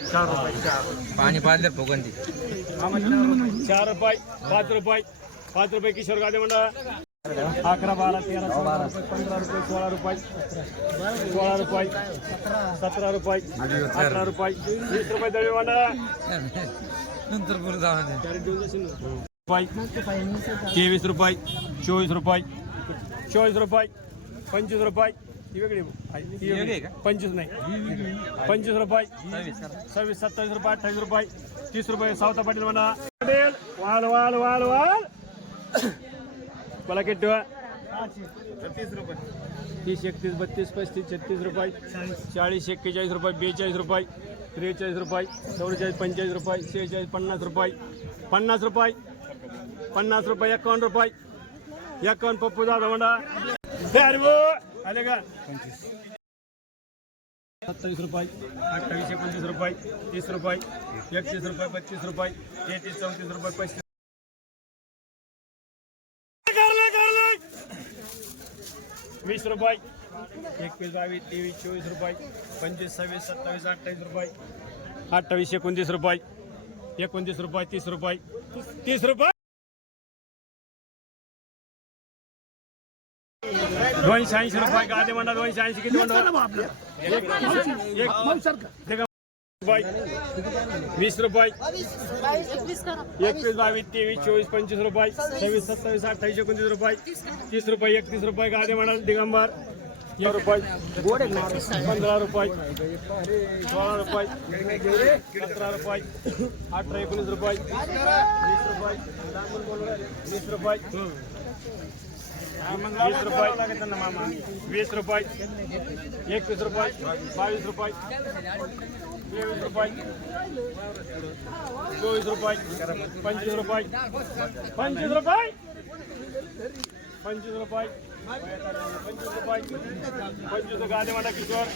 चार रुपये चार पाणी पाजलं फुगन ती चार रुपये पाच रुपये. पाच रुपये किशोर गादी मंडळ. अकरा बारा तेरा रुपये पंधरा रुपये सोळा रुपये. सोळा रुपये सतरा रुपये अठरा रुपये वीस रुपये दळी मंडळ. नंतर बोलू रुपये. तेवीस रुपये चोवीस रुपये चोवीस रुपये पंचवीस रुपये. ही वेगळी आहे. ही वेगळी आहे. का? पंचवीस नाही. पंचवीस रुपये. सव्वीस सत्तावीस रुपये अठ्ठावीस रुपये तीस रुपये सावता पाटील म्हणा. पाटील वाल वाल वाल वाल. मला किती रुपये. तीस एकतीस बत्तीस पस्तीस छत्तीस रुपये. चाळीस. एक्केचाळीस रुपये बेचाळीस रुपये त्रेचाळीस रुपये चौवेचाळीस पंचेचाळीस रुपये शेहेचाळीस पन्नास रुपये. पन्नास रुपये पन्नास रुपये एकावन्न रुपये. एकावन्न पप्पू दादा म्हणा. भाऊ, आले का? सत्तावीस रुपये. अठ्ठावीस एकोणतीस रुपये तीस रुपये एकतीस रुपये बत्तीस रुपये तेहतीस चौतीस रुपये पस्तीस. वीस रुपये एकवीस बावीस तेवीस चोवीस रुपये पंचवीस सव्वीस सत्तावीस अठ्ठावीस रुपये अठ्ठावीस एकोणतीस रुपये एकोणतीस रुपये तीस रुपये तीस रुपये. दोनशे ऐंशी रुपये गादी म्हणा दोनशे ऐंशी किती म्हणा? वीस रुपये. एकवीस बावीस तेवीस चोवीस पंचवीस रुपये. सव्वीस सत्तावीस अठ्ठावीस एकोणतीस रुपये. तीस रुपये एकतीस रुपये गाडी म्हणाल दिगंबर. एक रुपये. पंधरा रुपये. सोळा रुपये. सतरा रुपये. अठरा एकोणीस रुपये. वीस रुपये. वीस रुपये. वीस रुपये. वीस रुपये. एकवीस रुपये. बावीस रुपये. तेवीस रुपये. चोवीस रुपये. पंचवीस रुपये. पंचवीस रुपये. पंचवीस रुपये. पंचवीस रुपये. पंचवीस गाडी म्हणा किशोर.